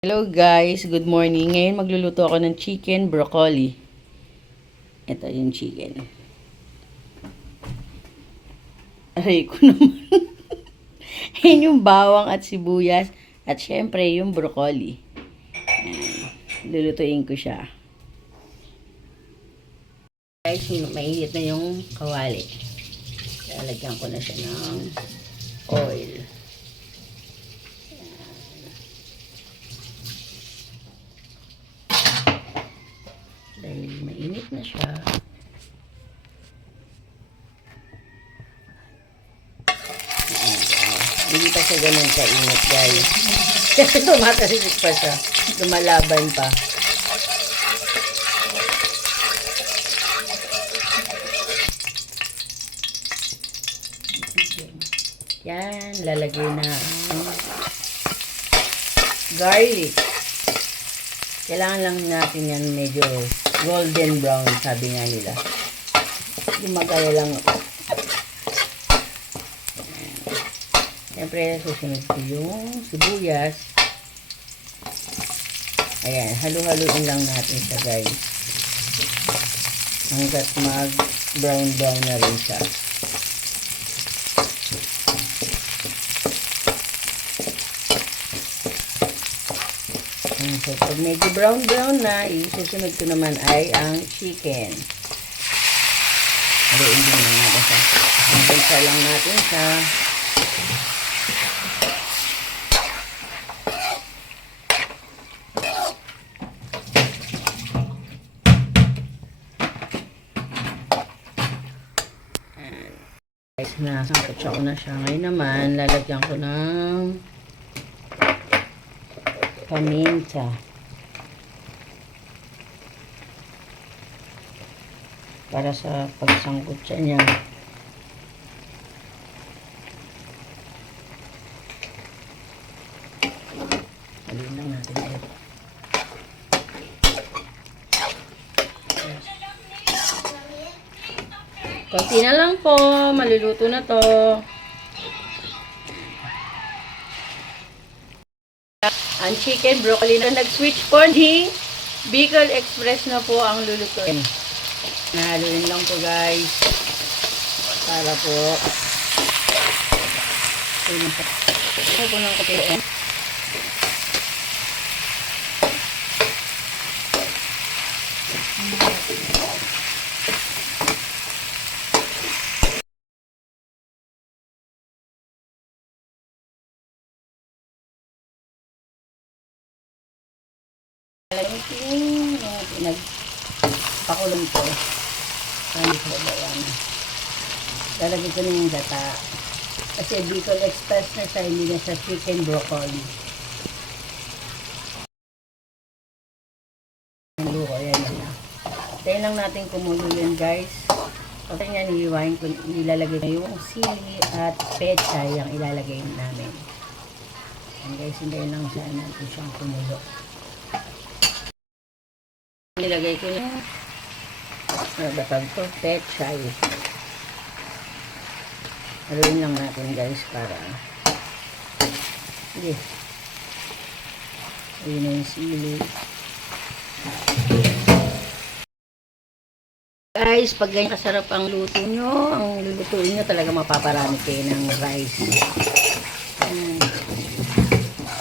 Hello guys, good morning. Ngayon magluluto ako ng chicken broccoli. Ito yung chicken. Aray ko naman. Yan yung bawang at sibuyas at syempre yung broccoli. Ayan. Lulutuin ko siya. Guys, mainit na yung kawali. Lalagyan ko na siya ng oil. Dahil mainit na siya. Hindi pa siya ganun kainit, guys. Kasi tumatalsik pa siya. Lumalaban pa. Yan, lalagay na ang garlic. Kailangan lang natin yan medyo golden brown, sabi nga nila. Lumagay lang. Siyempre, susunod ko yung sibuyas. Ayan, halu-haluin lang natin siya, guys. Hanggat mag-brown-brown na rin siya. So, pag medyo brown-brown na, isusunod ko naman ay ang chicken. Haluin din na natin siya. Hanggang lang natin siya. Guys, nasangkot ko na siya. Ngayon naman, lalagyan ko ng paminta. Para sa pagsangkot siya niya. Halin lang natin ito. Konti na lang po. Maluluto na to. Ang chicken broccoli na nag-switch po ni Bicol Express na po ang lulutuin. Nahaluin lang po, guys. Para po ito po ng kapilaan. Pinagpakulong ko. Saan ko ba yan? Lalagay ko na yung gata. Kasi Bicol Express na siya, hindi na sa chicken broccoli. Luko, yan na. Tayo lang natin kumulo yan, guys. Pagka nga nihiwain ko, nilalagay na yung sili at pechay ang ilalagay namin. Yan, guys, hindi lang siya natin siyang kumulo. Nilagay ko na batag to, pechay. Haluin lang natin, guys, para sige. Ayun na yung sili. Guys, pag ganyan kasarap ang luto nyo, ang lulutuin nyo talaga mapaparami kayo ng rice.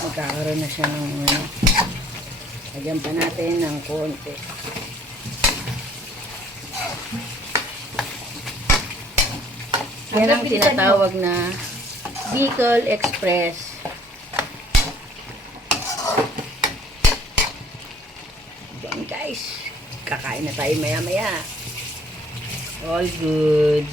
Magkakaroon na siya ng lagyan pa natin ng konti. Yan ang tinatawag na Bicol Express. Yan, guys. Kakain na tayo maya-maya. All good.